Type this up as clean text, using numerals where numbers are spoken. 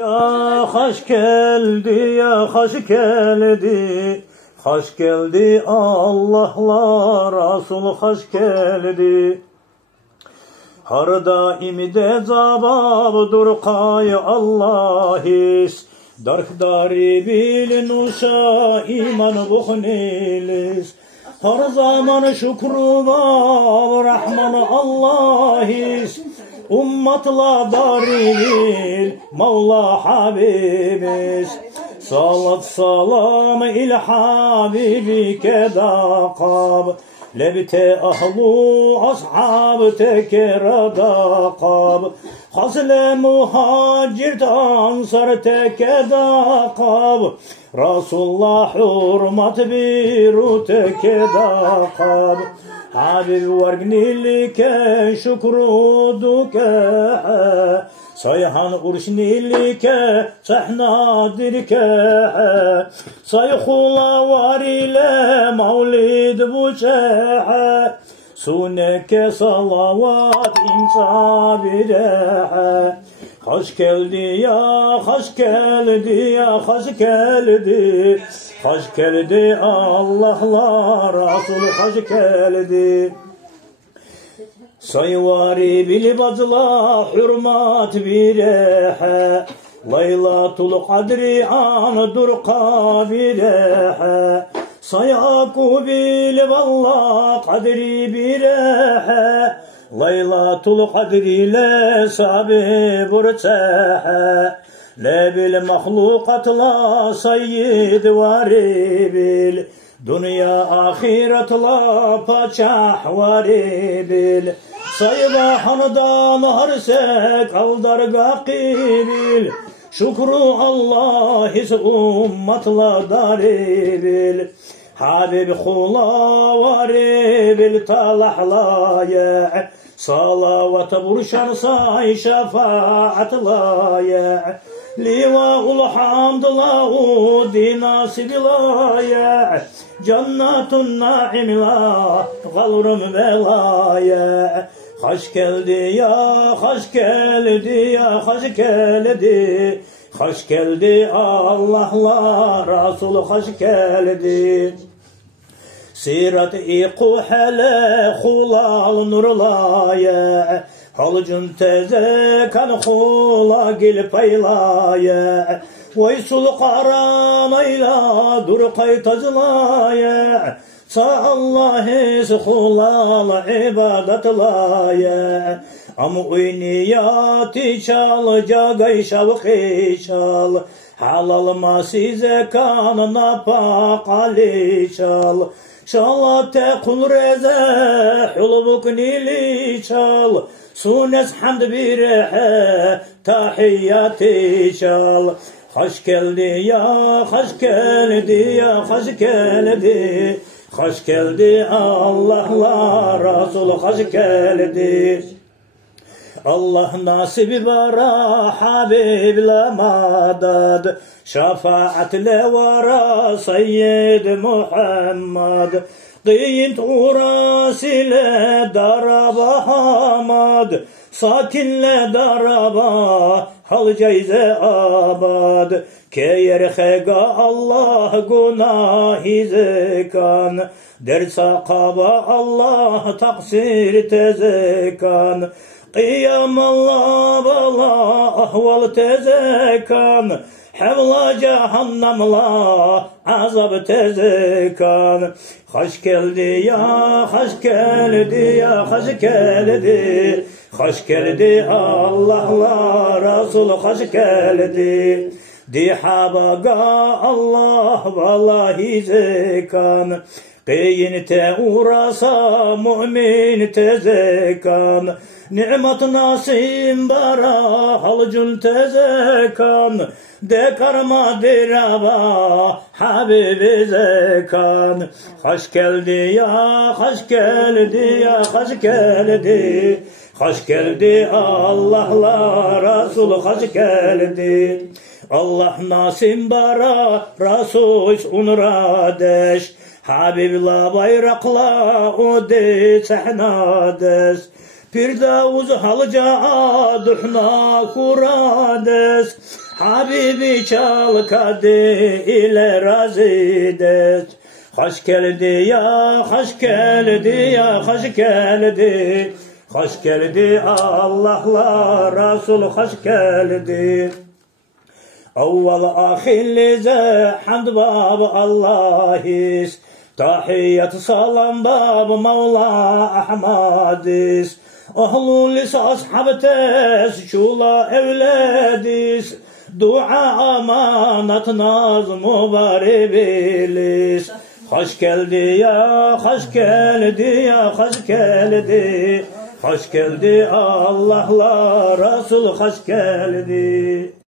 Ya hoş geldi, ya hoş geldi, hoş geldi Allah'la Resul hoş geldi. Her daimde zababdur kay Allah'is, darkdari bil nuşa iman buhnilis. Her zaman şükru var Rahman Allah'is, ummatla daril Mevla Habibimiz. Salat salam il Habibike daqab, lebte ahlu ashab tekera qab, hasle muhacir ansar tekeda qab, Rasulullah hurmat biru tekeda qab. Habib vargnilike şükru duke, sayhan urşnilike sahnadirke, sayhula var ile mevlid buçehe, suneke salavat imsabire. Hoş geldi ya, hoş geldi ya, hoş geldi, hoş geldi Allah'la Resul hoş geldi. Sayvari bil bazla hürmat birehe, Laylatul kadri andur kabirehe, Sayaku bil valla kadri birehe, Laylatul kadri le sabi burçehe, le bil mahlukatla sayyid vari bil, dünya ahiretla paçah vari bil, saybahandan harse kaldar gaqibil, şükru Allah his ummatla dari bil. Habib khula vari bil talahlaya, salavat burşan say şefaatla ya, livaul hamdla udi nasibla ya, cennetun naimla galurum velaya. Hoş geldi ya, hoş geldi ya, hoş geldi, hoş geldi Allah'la Resul hoş geldi. Sirat-i kuhele hulal nurlaya, halıcın teze kan hula gil paylaya, vaysul karanayla dur kaytacılaya, sa Allah'es hulal ibadetlaya. Am uyniyati çal, cagay şavqi çal, halal masize kanına pakali çal, şalate kul reze hulbuk nili çal, sunes hamd birehe tahiyyati çal. Hoş geldi ya, hoş geldi ya, hoş geldi, hoş geldi Allah'la Resul hoş geldi. Allah nasibi vara Habible madad, şefaatle vara Seyyid Muhammed, Qiyint urasile daraba hamad, sakinle daraba hal cayze abad, ke yerhega Allah gunahi zekan, der sakaba Allah taksir tezekan, Qiyam Allah bala ahval tezekan, Hevla cehannamla azab tezekan. Hoş geldi ya, hoş geldi ya, hoş geldi, hoş geldi Allah'la Resul hoş geldi. Dihabaga Allah vallahi zekan, Qiyinte urasa mümin tezekan, nimet nasim bara halcun tezekan, de karma diraba Habibi zekan. Hoş geldi ya, hoş geldi ya, hoş geldi, hoş geldi Allah'la Resul hoş geldi. Allah nasim bara Resul unradeş, Habibla bayrakla o de sahnades, Firdevs halca duhna kurades, Habibi çal kadı ile razı det. Hoş geldi ya, hoş geldi ya, hoş geldi. Hoş geldi Allah'la Resul hoş geldi. Evvel ahillize hamd bab Allah'is. Tahiyyat salam bab Mevla Ahmadis. Ahlulis ashabtes şula evledis. Dua amanat naz mübarek bilis. Hoş geldi ya, hoş geldi ya, hoş geldi. Hoş geldi Allah'la Resul hoş geldi.